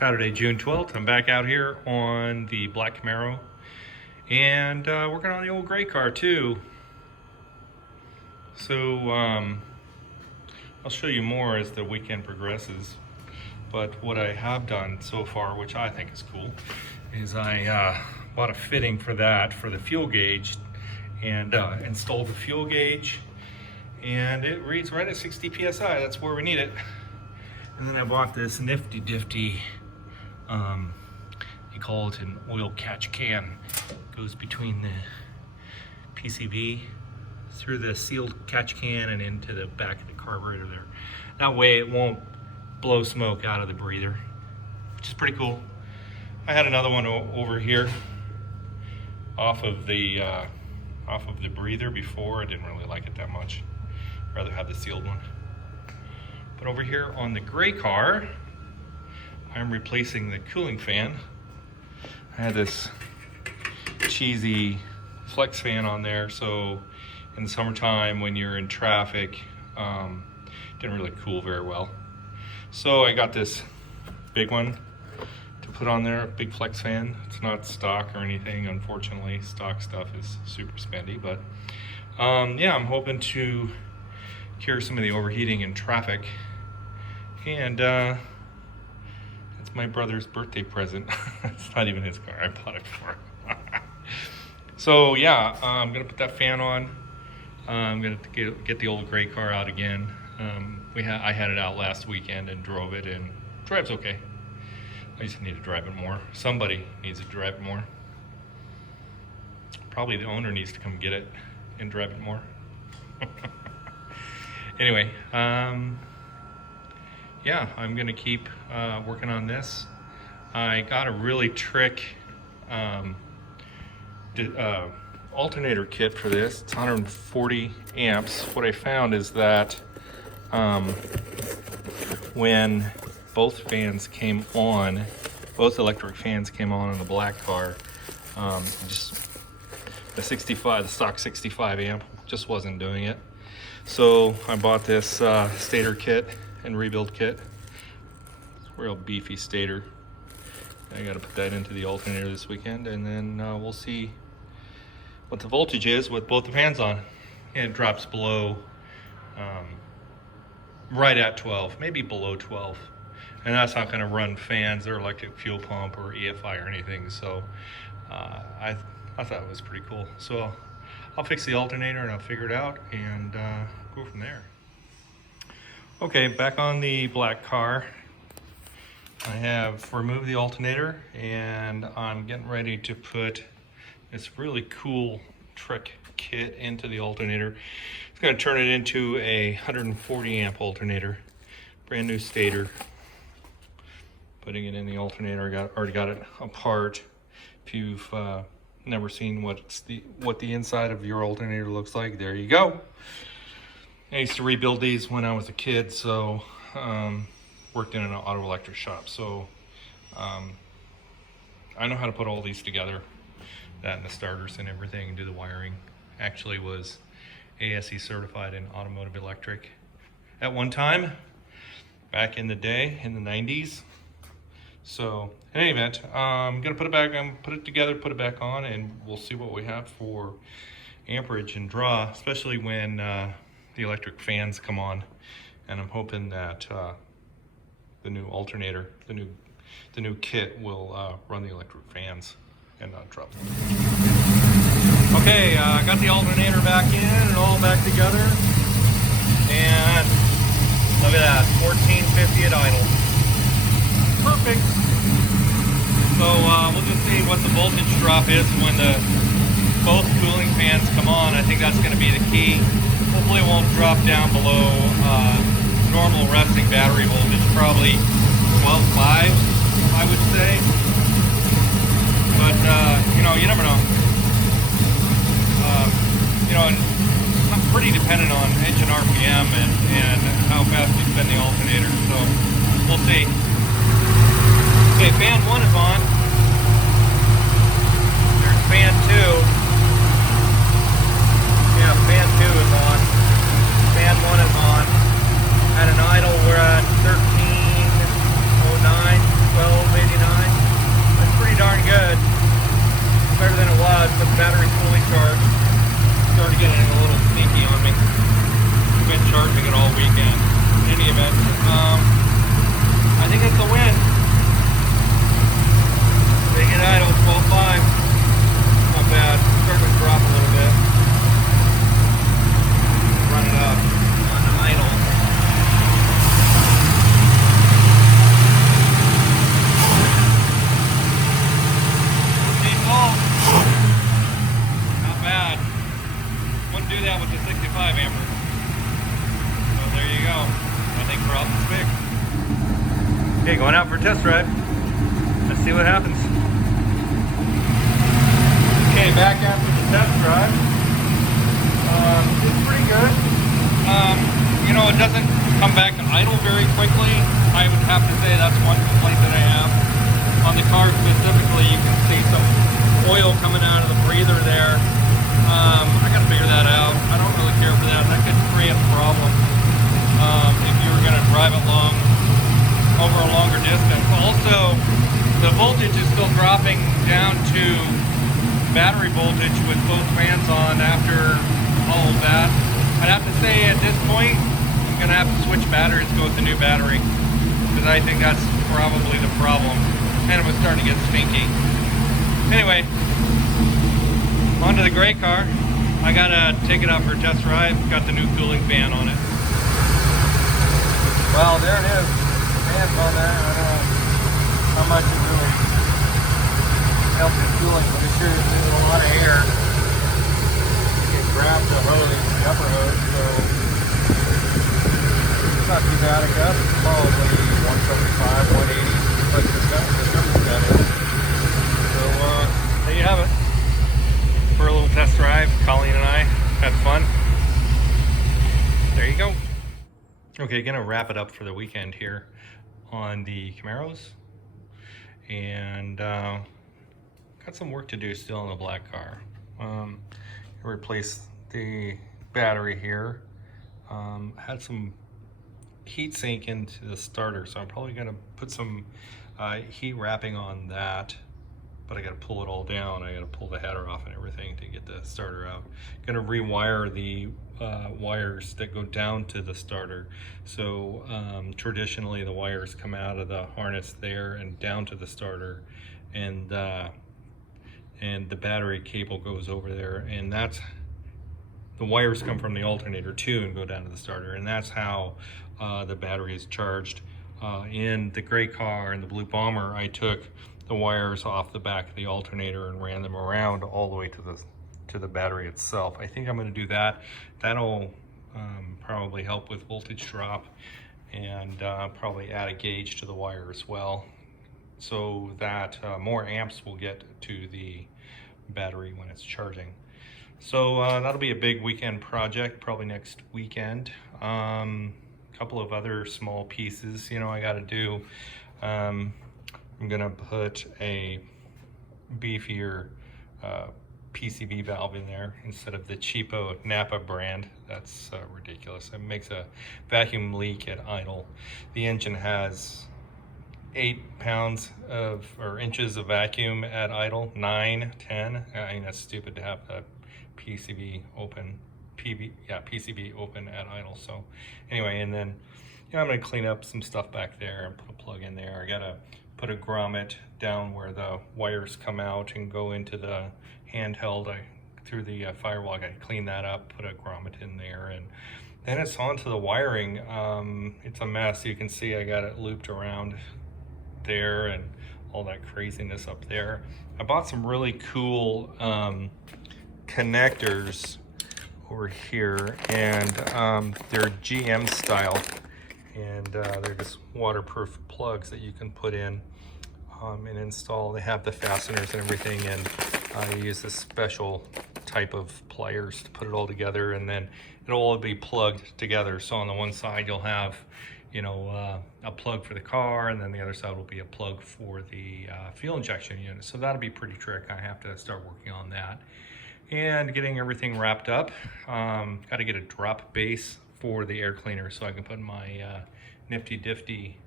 Saturday, June 12th. I'm back out here on the Black Camaro and working on the old gray car too. So I'll show you more as the weekend progresses. But what I have done so far, which I think is cool, is I bought a fitting for that, for the fuel gauge, and installed the fuel gauge, and it reads right at 60 psi. That's where we need it. And then I bought this nifty you call it an oil catch can. It goes between the PCV through the sealed catch can and into the back of the carburetor there. That way it won't blow smoke out of the breather, which is pretty cool. I had another one over here off of the breather before. I didn't really like it that much. I'd rather have the sealed one. But over here on the gray car, I'm replacing the cooling fan. I had this cheesy flex fan on there, so in the summertime when you're in traffic, didn't really cool very well. So I got this big one to put on there, a big flex fan. It's not stock or anything, unfortunately. Stock stuff is super spendy, but yeah, I'm hoping to cure some of the overheating in traffic. And it's my brother's birthday present. It's not even his car, I bought it for him. So yeah, I'm gonna put that fan on. I'm gonna get the old gray car out again. I had it out last weekend and drove it, and drives okay. I just need to drive it more. Somebody needs to drive it more. Probably the owner needs to come get it and drive it more. Anyway, yeah, I'm gonna keep working on this. I got a really trick alternator kit for this. It's 140 amps. What I found is that when both fans came on, both electric fans came on the black car, just the stock 65 amp just wasn't doing it. So I bought this stator kit and rebuild kit. It's a real beefy stator. I got to put that into the alternator this weekend, and then we'll see what the voltage is with both the fans on. And it drops below, right at 12, maybe below 12. And that's not going to run fans or electric fuel pump or EFI or anything. So I thought it was pretty cool. So I'll fix the alternator and I'll figure it out and go from there. Okay, back on the black car. I have removed the alternator and I'm getting ready to put this really cool trick kit into the alternator. It's going to turn it into a 140 amp alternator. Brand new stator. Putting it in the alternator. Already got it apart. If you've never seen what the inside of your alternator looks like, there you go. I used to rebuild these when I was a kid, so worked in an auto electric shop, so I know how to put all these together, that and the starters and everything, and do the wiring. Actually was ASE certified in automotive electric at one time, back in the day, in the 90s. So in any event, I'm gonna put it together, put it back on, and we'll see what we have for amperage and draw, especially when the electric fans come on. And I'm hoping that the new alternator, the new kit will run the electric fans and not drop them. Okay, I got the alternator back in and all back together, and look at that, 1450 at idle. Perfect. So we'll just see what the voltage drop is when both cooling fans come on. I think that's going to be the key. Hopefully it won't drop down below normal resting battery voltage, probably 12.5, I would say. But you know, you never know. You know, and I'm pretty dependent on engine RPM and how fast you spin the alternator. So we'll see. Okay, fan 1 is on. There's fan 2. Yeah, fan 2 is on. Fan 1 is on. At an idle, we're at 1309, 12 Okay, going out for a test drive. Let's see what happens. Okay, back after the test drive. It's pretty good. You know, it doesn't come back and idle very quickly. I would have to say that's one complaint that I have. On the car specifically, you can see some oil coming out of the breather there. I gotta figure that out. I don't really care for that. That could create a problem if you were gonna drive it over a longer distance. Also, the voltage is still dropping down to battery voltage with both fans on after all of that. I'd have to say at this point, I'm gonna have to switch batteries, go with the new battery, because I think that's probably the problem. And it was starting to get stinky. Anyway, on to the gray car. I gotta take it out for a test drive. Got the new cooling fan on it. Well, there it is. Fan's on there. I don't know how much it really helps in cooling, but it sure is moving a lot of air. It grabs the hose, the upper hose, so it's not too bad. It got probably 175, 180, but the service got it. So there you have it. For a little test drive, Colleen and I had fun. There you go. Okay, gonna wrap it up for the weekend here on the Camaros, and got some work to do still on the black car. Replace the battery here. Had some heat sink into the starter, so I'm probably gonna put some heat wrapping on that, but I gotta pull it all down. I gotta pull the header off and everything to get the starter out. Gonna rewire the wires that go down to the starter. So traditionally the wires come out of the harness there and down to the starter, and the battery cable goes over there, and that's the wires come from the alternator too and go down to the starter, and that's how the battery is charged. In the gray car and the blue bomber, I took the wires off the back of the alternator and ran them around all the way to the battery itself. I think I'm going to do that. That'll probably help with voltage drop, and probably add a gauge to the wire as well, so that more amps will get to the battery when it's charging. So that'll be a big weekend project, probably next weekend. Couple of other small pieces, you know, I got to do. I'm gonna put a beefier PCV valve in there instead of the cheapo Napa brand. That's ridiculous. It makes a vacuum leak at idle. The engine has 8 pounds or inches of vacuum at idle, 9, 10. I mean, that's stupid to have the PCV open. PCV open at idle. So anyway, and then I'm going to clean up some stuff back there and put a plug in there. I got to put a grommet down where the wires come out and go into the handheld. Through the firewall, I got to clean that up, put a grommet in there, and then it's onto the wiring. It's a mess. You can see I got it looped around there and all that craziness up there. I bought some really cool connectors over here, and they're GM style, and they're just waterproof plugs that you can put in and install. They have the fasteners and everything, and I use this special type of pliers to put it all together, and then it'll all be plugged together. So on the one side you'll have, you know, a plug for the car, and then the other side will be a plug for the fuel injection unit. So that'll be pretty trick. I have to start working on that and getting everything wrapped up. Got to get a drop base for the air cleaner so I can put my nifty difty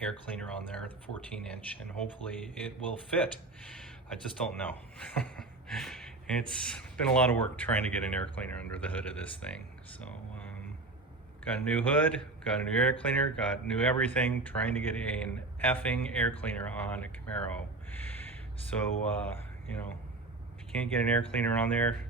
air cleaner on there, the 14-inch, and hopefully it will fit. I just don't know. It's been a lot of work trying to get an air cleaner under the hood of this thing. So got a new hood, got a new air cleaner, got new everything, trying to get an effing air cleaner on a Camaro. So you know, if you can't get an air cleaner on there,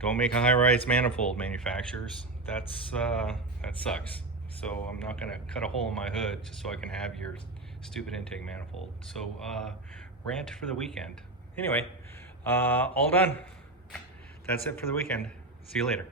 don't make a high-rise manifold, manufacturers. That sucks. So I'm not gonna cut a hole in my hood just so I can have your stupid intake manifold. So rant for the weekend. Anyway, all done. That's it for the weekend. See you later.